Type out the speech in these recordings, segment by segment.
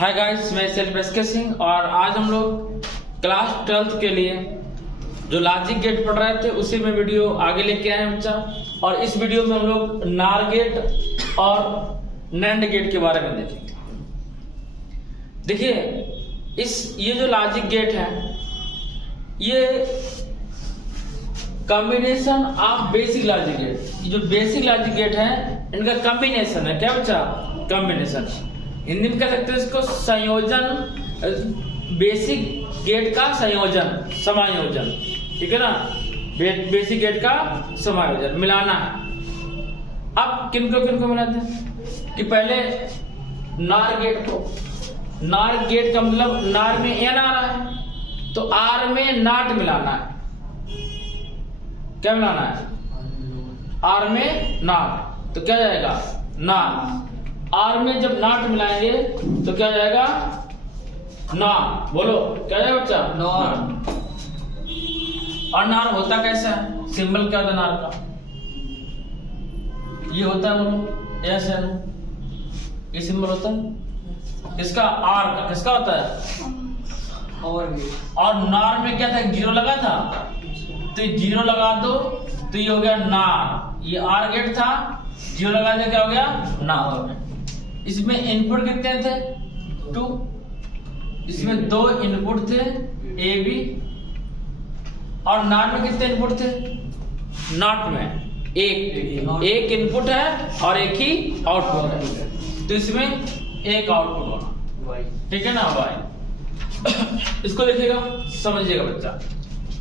Hi guys, मैं self SK Singh और आज हम लोग क्लास 12th के लिए जो लॉजिक गेट पढ़ रहे थे उसी में वीडियो आगे लेके आए हैं बच्चा। और इस वीडियो में हम लोग नार गेट और नैंड गेट के बारे में देखेंगे। देखिए ये जो लॉजिक गेट है ये combination of basic logic gate. ये जो बेसिक लॉजिक गेट है इनका कॉम्बिनेशन है। क्या बच्चा? कॉम्बिनेशन। हिंदी में कह सकते हैं इसको संयोजन, बेसिक गेट का संयोजन, समायोजन। ठीक है ना, बेसिक गेट का समायोजन, मिलाना है। अब किनको मिलाते हैं कि पहले नार गेट को, नार गेट का मतलब नार में एन आ रहा है तो आर में नाट मिलाना है। क्या मिलाना है? आर में नाट, तो क्या जाएगा? नार। आर में जब नाट मिलाएंगे तो क्या जाएगा? ना। बोलो क्या जाएगा बच्चा? नार। और नार होता कैसा है? सिंबल क्या होता है नार का? ये होता है, बोलो ऐसे, ये सिंबल होता है इसका, आर का किसका होता है? और नार में क्या था? जीरो लगा था तो जीरो लगा दो तो ये हो गया नार। ये आर गेट था, जीरो लगा दे क्या हो गया? नार। इसमें इनपुट कितने थे? 2। इसमें 2 इनपुट थे ए बी। और नार में कितने इनपुट थे? नॉट में एक इनपुट है और एक ही आउटपुट है, तो इसमें एक आउटपुट होना। ठीक है ना भाई? इसको देखिएगा, समझिएगा बच्चा।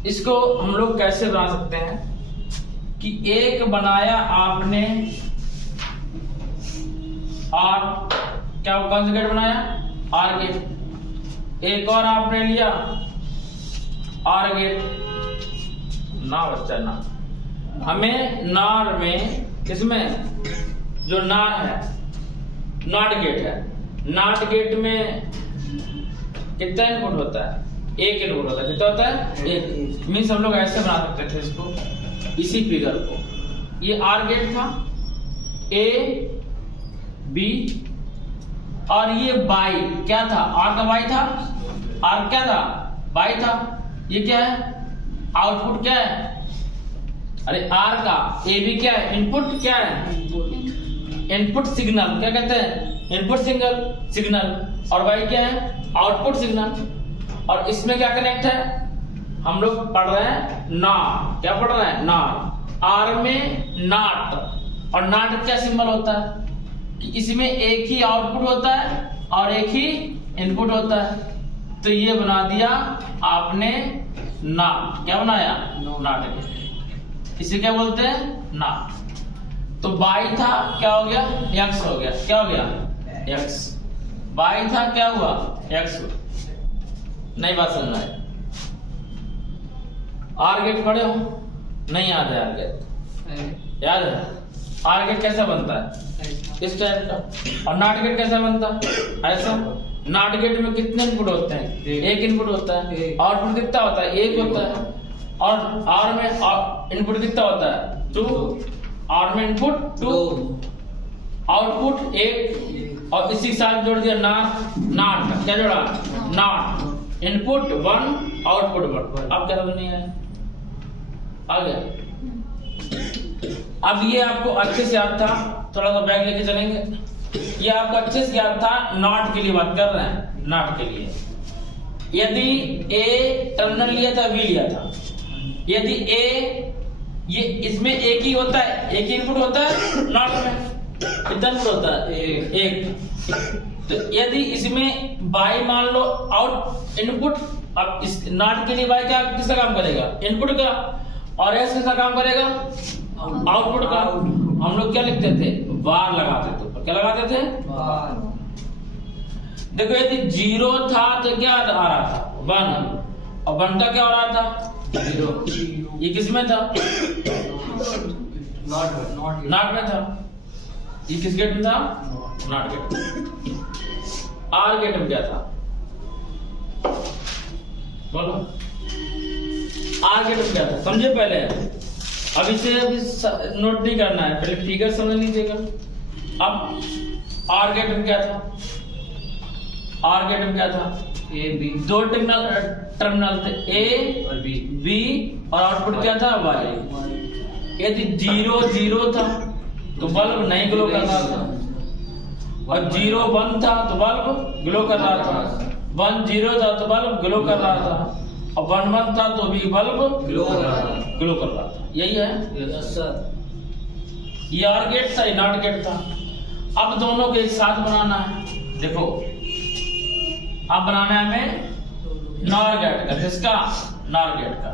इसको हम लोग कैसे बना सकते हैं कि एक बनाया आपने और क्या कौन सा गेट बनाया? OR gate. एक और आपने लिया आर गेट। ना बच्चा, ना। हमें नार में, किसमें? जो नार है, नॉट गेट है, नॉट गेट में कितना इनपुट होता है? एक इनपुट होता है। कितना होता है? एक। मीन्स हम लोग ऐसे बना सकते थे इसको, इसी फिगर को। ये आर गेट था, ए बी, और ये बाई क्या था? आर का बाई था। आर क्या था? बाई था। ये क्या है? आउटपुट क्या है? अरे आर का ए बी क्या है? इनपुट क्या है? Input signal. क्या कहते हैं? Input signal. और बाई क्या है? Output signal. और इसमें क्या कनेक्ट है? हम लोग पढ़ रहे हैं नार। क्या पढ़ रहे हैं? नार। आर में नाट, और नाट क्या सिंबल होता है कि इसमें एक ही आउटपुट होता है और एक ही इनपुट होता है। तो ये बना दिया आपने नाट। क्या बनाया? नाट। इसे क्या बोलते हैं? नाट। तो बाई था, क्या हो गया? एक्स हो गया। क्या हो गया? एक्स। बाई था, क्या हुआ? एक्स। नई बात समझ में? आर गेट पढ़े हो? नहीं याद है? आर गेट याद है? आर गेट कैसा बनता है? इस टाइप का। और नॉट गेट कैसा बनता है? ऐसा। नॉट गेट में कितने इनपुट होते हैं? एक इनपुट होता है। आउटपुट कितना होता है? एक होता है। और आर में इनपुट कितना होता है? 2। आर में इनपुट 2, आउटपुट 1, और इसी के साथ जोड़ दिया नॉट। क्या जोड़ा? नॉट। Input 1, output 1। अब क्या समझ नहीं आया? आ गया? अब ये आपको अच्छे से याद था, थोड़ा सा बैग लेके चलेंगे। ये आपको अच्छे से याद था, नॉट के लिए बात कर रहे हैं। नॉट के लिए यदि ए टर्मिनल लिया था, बी लिया था, यदि ए, ये इसमें एक ही होता है, एक ही इनपुट होता है। नॉट में कितना इनपुट होता है? एक। तो यदि इसमें बाई मान लो आउट इनपुट, अब इस नॉट के लिए बाई क्या किसका काम करेगा? इनपुट का। और एस किसका काम करेगा? आउटपुट का। हम लोग क्या लिखते थे? बार लगाते थे। क्या लगाते थे? बार। देखो यदि 0 था तो क्या आ रहा था? 1। और 1 का क्या हो रहा था? 0। ये किस में था? नॉट में था। ये किस गेट में था? Not gate. आर गेट में क्या था? बोलो। आर गेट में क्या था? समझे पहले? अब इसे नोट नहीं करना है, पहले फिगर समझ लीजिएगा। अब आर गेट में क्या था? आर गेट में क्या था, ए बी, दो टर्मिनल थे ए और बी, बी और आउटपुट क्या था वाई। यदि 0 0 था तो बल्ब नहीं ग्लो कर रहा था, और 0 1 था तो बल्ब ग्लो कर रहा था, 1 0 था तो बल्ब ग्लो कर रहा था, और 1 1 था तो भी बल्ब ग्लो कर रहा था। ग्लो कर रहा था। यही है, यस सर। ये आर गेट था, ये नॉट गेट था। अब दोनों के एक साथ बनाना है। देखो अब बनाना है हमें नॉर गेट का। किसका, नॉर गेट का।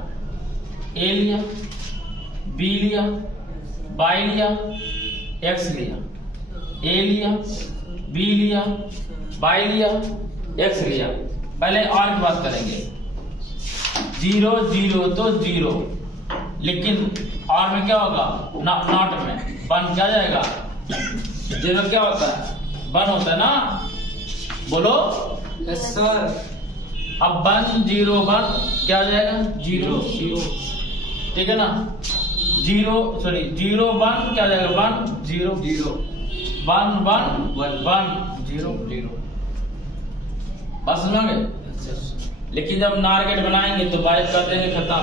ए लिया, बी लिया, वाई लिया, एक्स लिया, ए लिया, बी लिया, वाई लिया, एक्स लिया। पहले और की बात करेंगे। 0 0 तो 0, लेकिन और में क्या होगा, नॉट में 1 क्या जाएगा, 0 क्या होता है 1 होता है ना, बोलो। Yes sir. अब 1 0 1 क्या हो जाएगा, 0 0, ठीक है ना। 0 1 क्या हो जाएगा, 1 0 0, 1 1 1 0 0। बस समझोगे। लेकिन जब नॉर गेट बनाएंगे तो बाइक कर देंगे खत्म।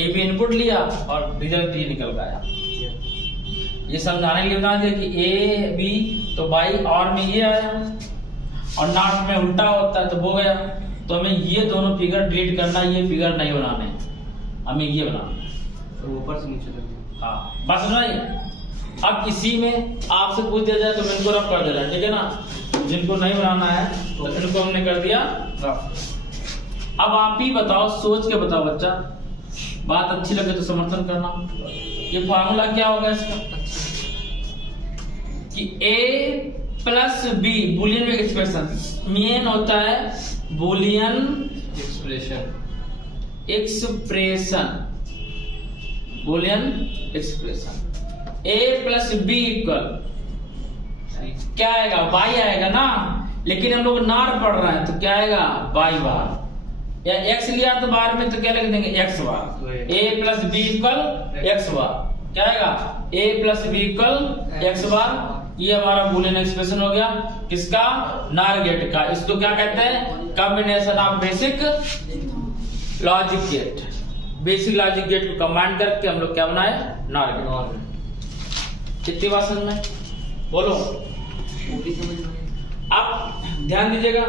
ए बी इनपुट लिया और रिजल्ट ये निकल गया। ये समझाने के लिए बना दिया कि ए बी तो बाई और में ये आया, और नॉट में उल्टा होता है तो वो गया। तो हमें ये दोनों फिगर डिलीट करना, ये फिगर नहीं बनाने, हमें ये बनाना है। तो ऊपर से नीचे तक। हाँ बस नहीं। अब किसी में आपसे पूछ दिया जाए तो मैं इनको रफ कर दे रहा है, ठीक है ना। जिनको नहीं बनाना है तो इनको हमने कर दिया रफ। अब आप ही बताओ, सोच के बताओ बच्चा, बात अच्छी लगे तो समर्थन करना। ये फार्मूला क्या होगा इसका, कि A plus B Boolean expression, main होता है Boolean expression, Boolean expression. A plus B equal क्या आएगा, y आएगा ना। लेकिन हम लोग नार पढ़ रहे हैं तो क्या आएगा, y बार, या x लिया तो बार में तो क्या लिख देंगे, x bar. A plus B equal x bar, क्या आएगा, A plus B equal x bar. ये हमारा बुलियन एक्सप्रेशन हो गया, किसका, नार गेट का। इसको क्या कहते हैं, combination of basic logic gate. Basic logic gate को कमांड करके हम लोग क्या बनाए, नार गेट। कितनी बात समझ में, बोलो। अब ध्यान दीजिएगा,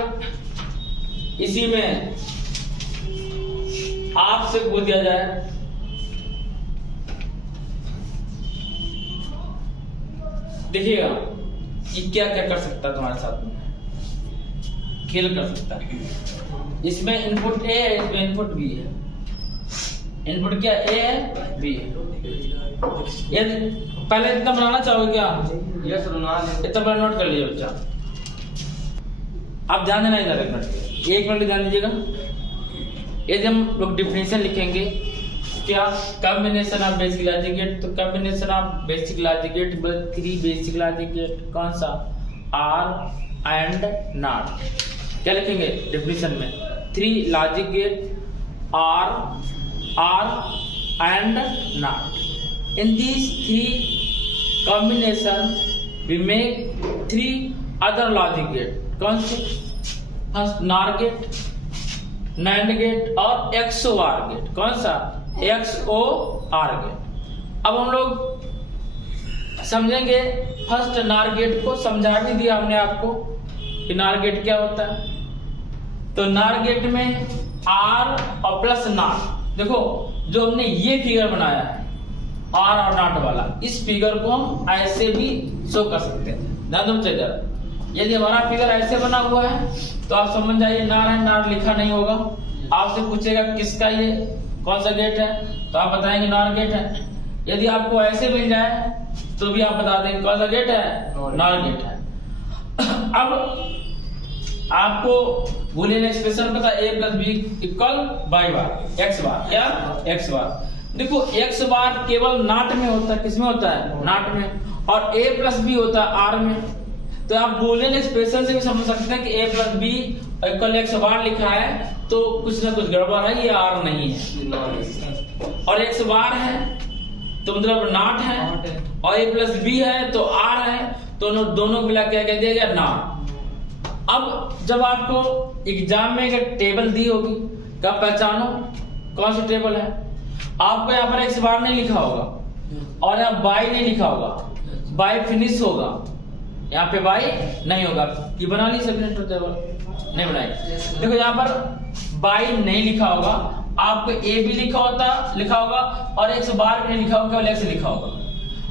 इसी में आपसे पूछ दिया जाए देखिएगा ये क्या क्या कर सकता है तुम्हारे साथ में, खेल कर सकता है। इसमें इनपुट ए है, इसमें इनपुट बी है। इनपुट क्या ए है, बी है। यदि पहले इतना बनाना चाहोगे क्या, यस रोनाल, इतना बड़ा नोट कर लीजिए बच्चा। आप ध्यान देना इधर, एक मिनट ध्यान दीजिएगा। यदि हम लोग डिफिनेशन लिखेंगे क्या, combination of basic logic gate, तो combination of basic logic gate 3 basic logic gate, कौन सा, आर एंड नॉट। क्या लिखेंगे डिफिनेशन में, 3 logic gate OR AND NOT. In these 3 combination we make 3 other logic gate. कौन से, first NOR gate, NAND gate और XOR gate. कौन सा, एक्सओआर गेट। अब हम लोग समझेंगे फर्स्ट नार गेट को, समझा भी दिया हमने आपको कि नार गेट क्या होता है। तो नार गेट में आर और प्लस नॉट, देखो जो हमने ये फिगर बनाया है आर और नॉट वाला, इस फिगर को हम ऐसे भी शो कर सकते हैं। ध्यान दो बच्चे, यदि हमारा फिगर ऐसे बना हुआ है तो आप समझ जाइए नार है, नार लिखा नहीं होगा। आपसे पूछेगा किसका ये कौन सा गेट है, तो आप बताएंगे नार गेट है। यदि आपको ऐसे मिल जाए तो भी आप बता देंगे कौन सा गेट है, नार गेट है। अब आपको बुलियन एक्सप्रेशन पता, a plus B equal Y bar, X bar, क्या एक्स बार। देखो एक्स बार केवल नॉट में होता है, किसमें होता है, नॉट में, और a प्लस बी होता है आर में। तो आप बुलियन एक्सप्रेशन से भी समझ सकते हैं कि a plus B equal X bar लिखा है तो कुछ ना कुछ गड़बड़ है, ये आर नहीं है। और एक्स बार है तो मतलब नॉट है, और a प्लस बी है तो आर है, तो दोनों मिला क्या कह दिया गया, नॉट। अब जब आपको एग्जाम में एक टेबल दी होगी, कब पहचानो कौन सी टेबल है। आपको यहाँ पर एक्स बार नहीं लिखा होगा और यहाँ बाई नहीं लिखा होगा, बाई फिनिश होगा, यहाँ पे बाई नहीं होगा। ये बना ली सबने टेबल? नहीं बनाई। देखो यहाँ पर बाई नहीं लिखा होगा, आपको ए भी लिखा होगा और एक्स बार भी नहीं लिखा होगा, केवल एक्स लिखा होगा।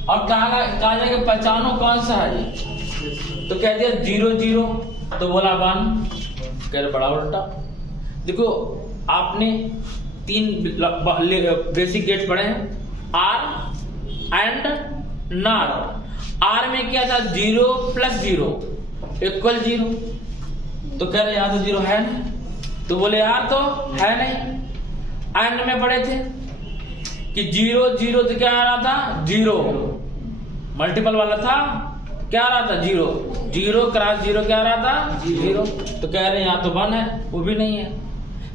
और कहा जाएगा पहचानो कौन सा है ये, तो कह दिया 0 0, तो बोला 1, कह रहे बड़ा उल्टा। देखो आपने 3 बेसिक गेट पढ़े हैं, आर एंड नार। आर में क्या था 0 + 0 = 0, तो कह रहे यहाँ तो 0 है नहीं, तो बोले यार तो है नहीं। एंड में पढ़े थे कि 0 0 तो क्या आ रहा था 0, मल्टीपल वाला था, क्या आ रहा था 0 0 क्रॉस 0 क्या आ रहा था 0, तो कह रहे यहाँ तो 1 है, वो भी नहीं है।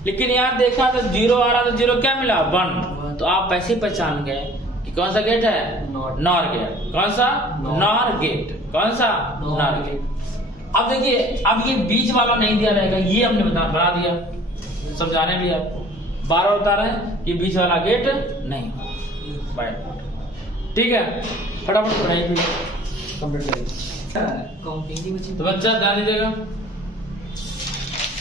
लेकिन यहाँ देखा तो 0 आ रहा था, 0 क्या मिला 1, तो आप ऐसे ही पहचान गए कि कौन सा गेट है नॉर गेट। कौन सा नॉर गेट, कौन सा नॉर गेट। अब देखिए अब ये बीच वाला नहीं दिया रहेगा, ये हमने बना दिया, समझाने भी आपको बार बार बता रहे हैं कि बीच वाला गेट नहीं हो। ठीक है, फटाफट पढ़ाई भी कंप्लीट करेंगे। तो बच्चा ध्यान दीजिएगा,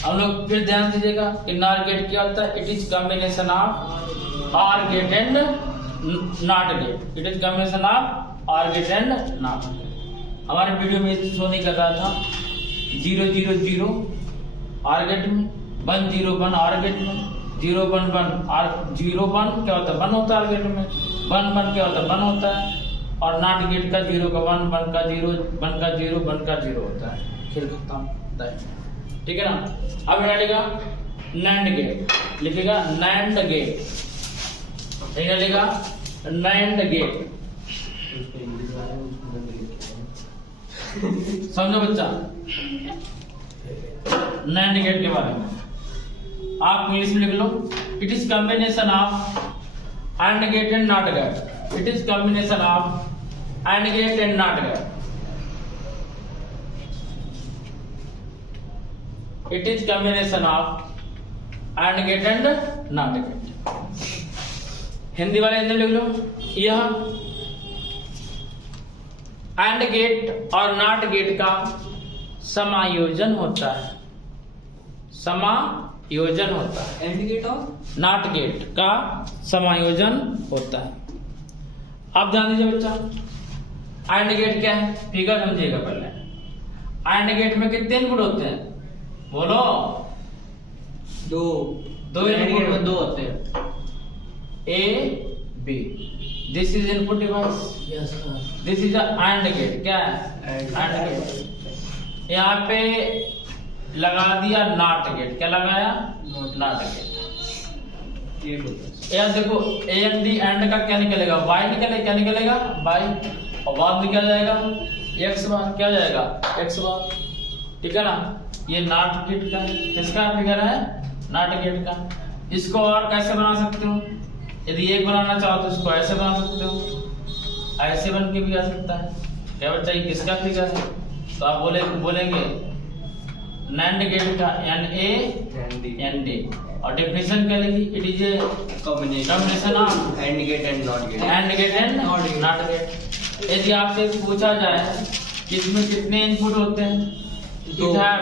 हम लोग फिर ध्यान दीजिएगा कि नॉर गेट क्या होता है। It is combination of OR gate and not gate. It is combination of OR gate and not gate. हमारे वीडियो में शो नहीं कर रहा था 0 0 0 आर गेट में, 1 0 1 आर गेट में, 0 1 1 आर 0 1 क्या होता है 1 होता है आर गेट में, 1 1 क्या होता है 1 होता है, और नॉट गेट का 0 का 1 1 का 0 1 का 0 1 का 0 होता है। खेल खत्म होता है, ठीक है ना। अब यहाँ लिखा नैंड गेट, लिखेगा नैंड गेट, लिखेगा नैंड गेट। समझो बच्चा नैंड गेट के बारे में, आप इंग्लिश में लिख लो। It is combination of and gate and not gate. It is combination of and gate and not gate. It is combination of and gate and not gate. Hindi वाले हिंदी लिख लो। यह एंड गेट और नॉट गेट का समायोजन होता है, समायोजन होता है। एंड गेट और नॉट गेट का समायोजन होता है। अब ध्यान दीजिए बच्चा, एंड गेट क्या है फिगर समझिएगा पहले। एंड गेट में कितने इनपुट होते हैं बोलो? 2 इनपुट में 2 होते हैं, A B। This is input device, yes sir. This is AND gate. क्या है एंड गेट। यहाँ पे लगा दिया नॉट गेट, क्या लगाया नॉट गेट। यार देखो AND एंड का क्या निकलेगा वाई निकलेगा, क्या निकलेगा वाई, और बाद में क्या जाएगा एक्स बार, क्या जाएगा एक्स बार, ठीक है ना। ये नॉट गेट का किसका फिगर है नॉट गेट का। इसको और कैसे बना सकते हो, यदि एक बनाना चाहो तो इसको ऐसे बना सकते हो, ऐसे बन के भी आ सकता है। क्या बच्चा ये किसका फिगर है, तो आप बोलेंगे नैंड गेट का NA और डेफिनेशन क्या लिखी, it is a combination of and gate and not gate. AND gate and not gate. यदि आपसे पूछा जाए कि इसमें कितने इनपुट होते हैं, it have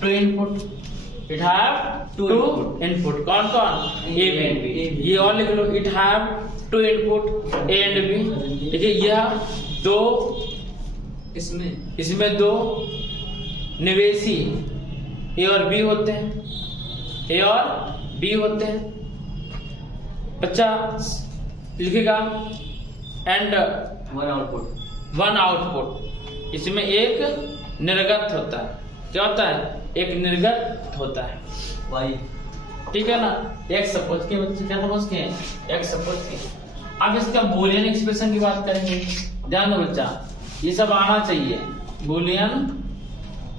2 input, it have 2 input. कौन कौन ए बी, ये और लिख लो। It have 2 input A and B. देखिए यह 2, इसमें 2 निवेशी ए और बी होते हैं, ए और बी होते हैं। बच्चा लिखेगा एंड 1 आउटपुट। इसमें एक निर्गत होता है, क्या होता है एक निर्गत होता है वाई, ठीक है ना। एक्स सपोज के बच्चे क्या सपोज के एक्स सपोज के। अब इसका बूलियन एक्सप्रेशन की बात करेंगे, ध्यान दो बच्चा, ये सब आना चाहिए। बूलियन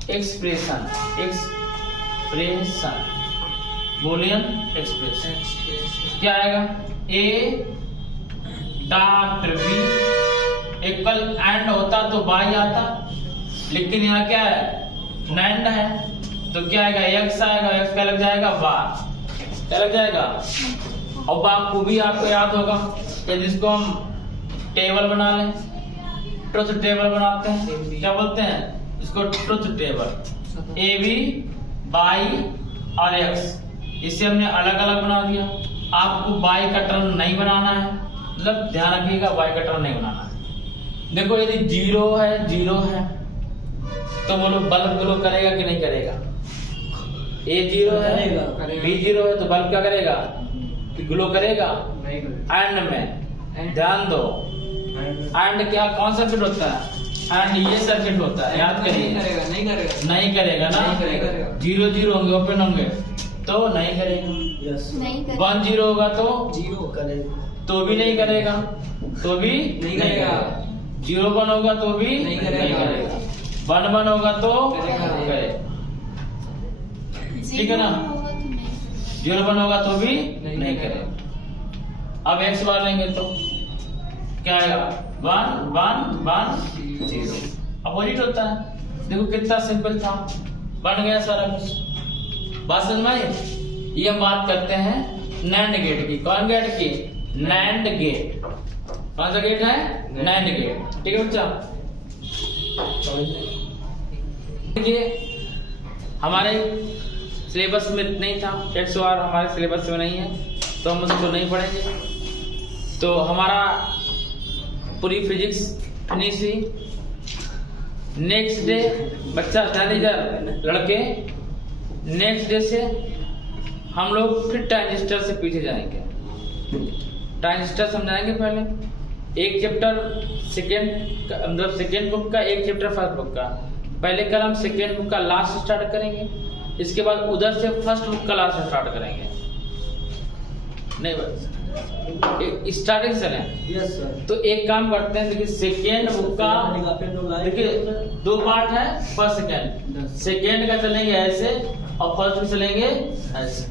एक्सप्रेशन, बूलियन एक्सप्रेशन क्या आएगा, A dot B equal AND होता तो बाई आता, लेकिन यहाँ क्या है नैंड है, तो क्या आएगा, एक्स आएगा, एक्स क्या लग जाएगा, बार क्या लग जाएगा। और बार को भी आपको याद होगा कि जिसको हम टेबल बना लें, ट्रुथ टेबल बनाते हैं, क्या बोलते हैं इसको, truth table. A B Y और एक्स, इसे हमने अलग अलग बना दिया। आपको बाई का टर्म नहीं बनाना है, मतलब ध्यान रखिएगा बाई का टर्म नहीं बनाना है। देखो यदि जीरो है तो बोलो बल्ब ग्लो करेगा कि नहीं करेगा। ए जीरो है, बी जीरो है, तो बल्ब क्या करेगा, ग्लो करेगा। नहीं करेगा। एंड में ध्यान दो, एंड क्या कौन सा सर्किट होता है, एंड ये सर्किट होता है, याद करिए। नहीं करेगा नहीं करेगा ना, नहीं करेगा। जीरो जीरो होंगे, ओपन होंगे तो नहीं करेगा। नहीं करेगा। 1 0 होगा तो जीरो करेगा तो भी नहीं करेगा, तो भी नहीं करेगा। 0 1 होगा तो भी नहीं करेगा। 1 1 होगा तो करेगा। करेगा। ठीक है ना, होगा तो नहीं। 0 1 होगा तो भी नहीं नहीं करेगा। करेगा। अब एक्स बार लेंगे तो क्या आएगा, 1 1 1 0। अपोजिट होता है। देखो कितना सिंपल था, बन गया सारा कुछ। बात समझ में आई? ये हम बात करते हैं नैंड गेट की। कौन गेट की, नैंड गेट। कौन सा गेट है, नैंड गेट। ठीक है बच्चा, देखिए हमारे सिलेबस में नहीं था, एक्स बार हमारे सिलेबस में नहीं है तो हम उसको नहीं पढ़ेंगे। तो हमारा पूरी फिजिक्स फिनिश हुई। नेक्स्ट डे बच्चा ध्यान इधर लड़के, नेक्स्ट डे से हम लोग फिर ट्रांजिस्टर से पीछे जाएंगे। ट्रांजिस्टर समझाएंगे पहले, एक चैप्टर सेकेंड मतलब सेकेंड बुक का, एक चैप्टर फर्स्ट बुक का। पहले कल हम सेकेंड बुक का लास्ट स्टार्ट करेंगे, इसके बाद उधर से फर्स्ट बुक का लास्ट स्टार्ट करेंगे। नहीं बस स्टार्टिंग से नहीं। Yes sir. तो एक काम करते हैं, देखिए सेकेंड बुक का देखिए 2 पार्ट है, फर्स्ट सेकेंड। सेकेंड का चलेंगे ऐसे और फर्स्ट में चलेंगे ऐसे।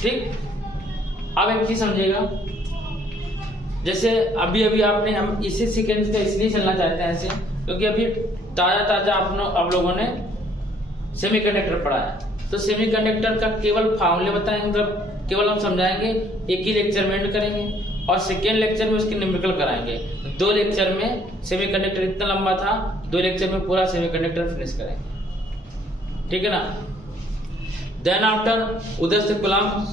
ठीक, अब एक चीज समझिएगा, जैसे अभी अभी आपने, हम इसी सीक्वेंस का इसलिए चलना चाहते हैं ऐसे क्योंकि अभी ताजा आप लोगों ने सेमीकंडक्टर पढ़ा है। तो सेमीकंडक्टर का केवल फार्मूले बताएंगे, मतलब केवल हम समझाएंगे, एक ही लेक्चर में एंड करेंगे और सेकेंड लेक्चर में उसकी न्यूमेरिकल कराएंगे। 2 लेक्चर में सेमीकंडक्टर इतना लंबा था, 2 लेक्चर में पूरा सेमीकंडक्टर फिनिश करेंगे। ठीक है ना। देन आफ्टर उधर से गुलाम्स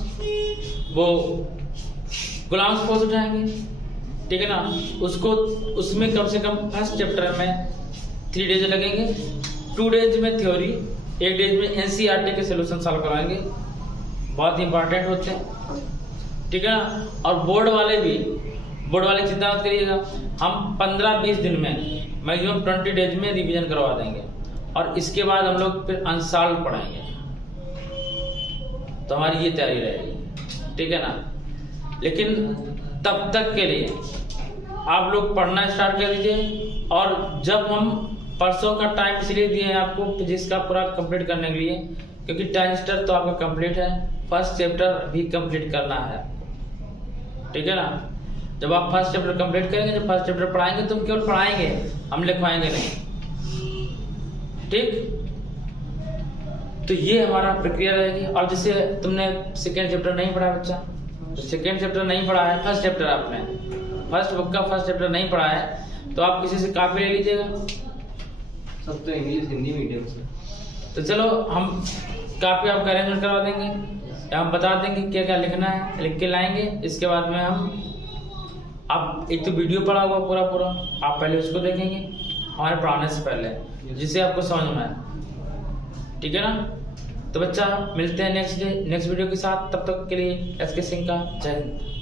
फोर्स उठाएंगे। ठीक है ना, उसको उसमें कम से कम फर्स्ट चैप्टर में 3 डेज लगेंगे। 2 डेज में थ्योरी, 1 डेज में एनसीईआरटी के सोल्यूशन सॉल्व कराएंगे, बहुत इंपॉर्टेंट होते हैं। ठीक है ना। और बोर्ड वाले चिंता मत करिएगा, हम 15-20 दिन में मैक्सिमम 20 डेज में रिवीजन करवा देंगे और इसके बाद हम लोग फिर अनसॉल्व पढ़ाएंगे। तो हमारी ये तैयारी रहेगी। ठीक है ना। लेकिन तब तक के लिए आप लोग पढ़ना स्टार्ट कर दीजिए। और जब हम परसों का टाइम इसलिए दिए हैं आपको फिजिक्स का पूरा कंप्लीट करने के लिए, क्योंकि ट्रांजिस्टर तो आपका कंप्लीट है, फर्स्ट चैप्टर भी कंप्लीट करना है। ठीक है ना। जब आप फर्स्ट चैप्टर कंप्लीट करेंगे, जब फर्स्ट चैप्टर पढ़ाएंगे तो हम केवल पढ़ाएंगे, हम लिखवाएंगे नहीं। ठीक, तो ये हमारा प्रक्रिया रहेगी। और जैसे तुमने सेकेंड चैप्टर नहीं पढ़ा बच्चा, तो सेकेंड चैप्टर नहीं पढ़ा है, फर्स्ट चैप्टर आपने फर्स्ट बुक का फर्स्ट चैप्टर नहीं पढ़ा है, तो आप किसी से कॉपी ले लीजिएगा। सब तो इंग्लिश हिंदी मीडियम से। तो चलो हम कॉपी आपका अरेंजमेंट करवा देंगे, या हम बता देंगे क्या क्या लिखना है, लिख के लाएंगे। इसके बाद में हम, आप एक तो वीडियो पढ़ा हुआ पूरा आप पहले उसको देखेंगे हमारे पढ़ाने से पहले, जिससे आपको समझ में आए। ठीक है ना। तो बच्चा मिलते हैं नेक्स्ट वीडियो के साथ, तब तक के लिए एसके सिंह का जय हिंद।